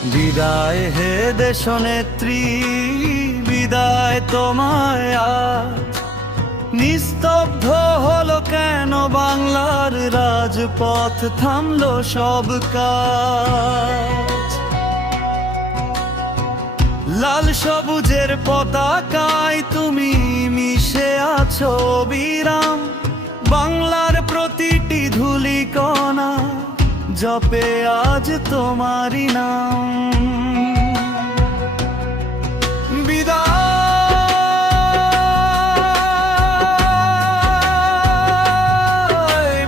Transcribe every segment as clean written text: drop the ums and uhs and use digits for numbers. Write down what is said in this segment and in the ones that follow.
বিদায় হে দেশনেত্রী, বিদায় তোমায় আজ। নিস্তব্ধ হলো কেন বাংলার রাজপথ, থামলো সব কাজ। লাল সবুজের পতাকায় তুমি মিশে আছো বিরাম, বাংলার প্রতিটি ধূলিকণা জপে আজ তোমারই নাম। বিদায়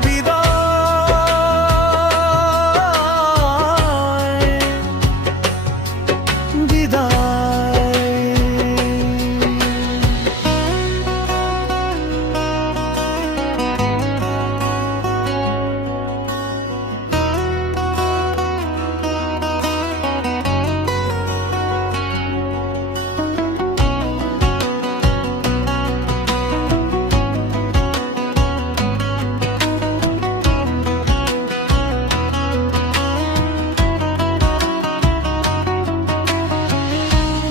বিদায় বিদায়।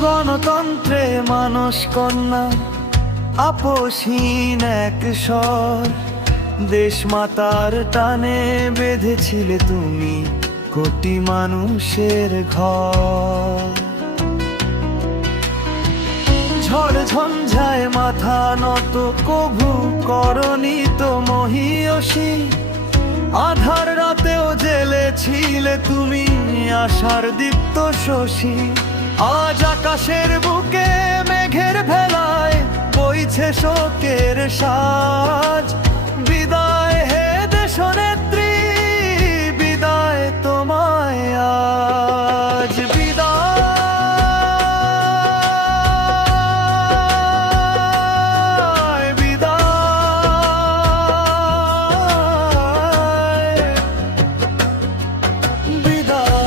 গণতন্ত্রে মানুষ কন্যা আপোষহীন এক স্বর, দেশ মাতার টানে বেঁধেছিলে তুমি কোটি মানুষের ঘর। ঝড় ঝঞ্ঝায় মাথা নত কভু করনি তো মহিয়সী, আধার রাতেও জেলেছিলে তুমি আশার দীপ্ত শশী। আজ আকাশের বুকে মেঘের ভেলায় বইছে শোকের সাজ। বিদায় হে দেশনেত্রী, বিদায় তোমায় আজ। বিদায় বিদায় বিদায়।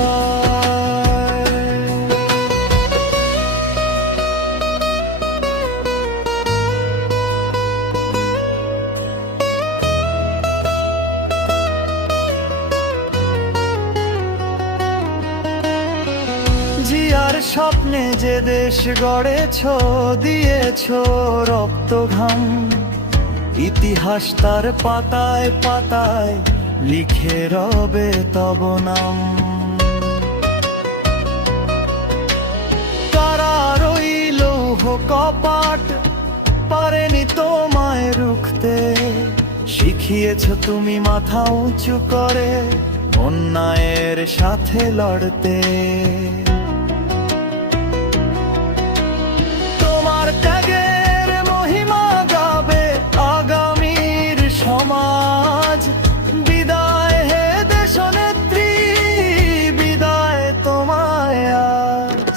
জিয়ার স্বপ্নে যে দেশ গড়েছ, দিয়েছ রক্ত ঘাম, ইতিহাস তার পাতায় পাতায় লিখে রবে তব নাম। কারা রইল কপাট পারেনি তোমায় রুখতে, শিখিয়েছ তুমি মাথা উঁচু করে অন্যায়ের সাথে লড়তে। তোমার ত্যাগের মহিমা গাবে আগামীর সমাজ। বিদায় হে দেশনেত্রী, বিদায় তোমায় আজ।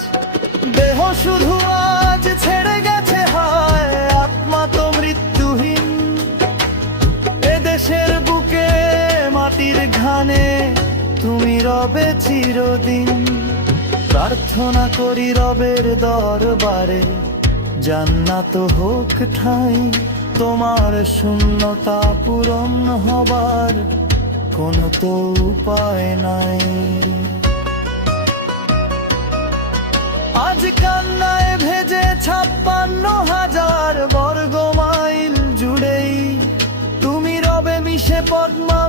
দেহ শুধু আজ ছেড়ে গেছে হায়, আত্মা তো মৃত্যুহীন। এদেশের বুকে মাটির ঘানে তুমি রবে চিরদিন। প্রার্থনা করি রবের দরবারে, জান্নাত হোক ঠাঁই। তোমার শূন্যতা পূরণ হবার কোনো তো উপায় নাই। আজ কান্নায় ভেজে 56,000 বর্গ মাইল জুড়েই তুমি রবে মিশে পদ্মা